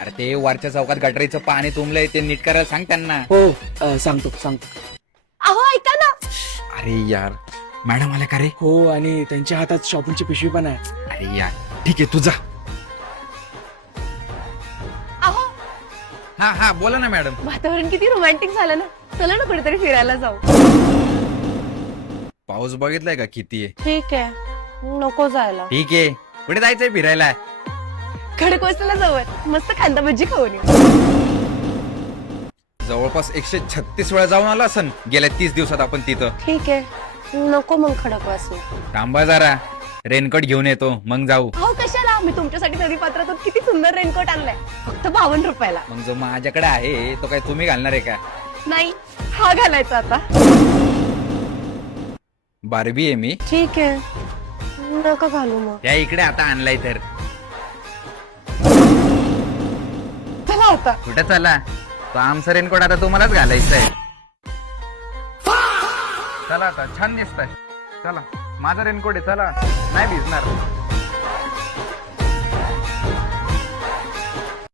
अरे ते वरच्या चौकात गटरीचं पाणी तुंबलंय ते नीट करायला सांग त्यांना. हो सांगतो. अहो ऐका ना. अरे यार मॅडम आल्या का रे? हो, आणि त्यांच्या हातात शॉपिंगची पिशवी पण आहे. अरे यार ठीक आहे तुझा. अहो हा बोला ना मॅडम. वातावरण किती रोमॅन्टिक झालं ना. चला ना कुठेतरी फिरायला जाऊ. पाऊस बघितलाय का किती आहे? ठीक आहे, नको जायला. ठीक आहे कुठे जायचंय फिरायला? खडकवासला जवळ मस्त कांदा भजी खाऊन येऊ. जवळपास 136 वेळा जाऊन आला असन गेल्या 30 दिवसात आपण तिथं. ठीक आहे, नको मग खडकवासला. थांबा जरा रेनकोट घेऊन येतो मग जाऊ. अहो कशाला, मी तुमच्यासाठी नदीपात्रातून किती सुंदर रेनकोट आणलाय फक्त 52 रुपयाला. मग जो माझ्याकडे आहे तो काय तुम्ही घालणार आहे का? नाही, हा घालायचा आता. बारबी आहे मी. ठीक आहे, नका घालू मग. त्या इकडे आता आणलाय तर. चला आता. कुठे चला? तो आमचा रेनकोट आता तुम्हालाच घालायचा आहे. चला आता छान दिसताय. चला माझा रेनकोट आहे चला नाही भिजणार.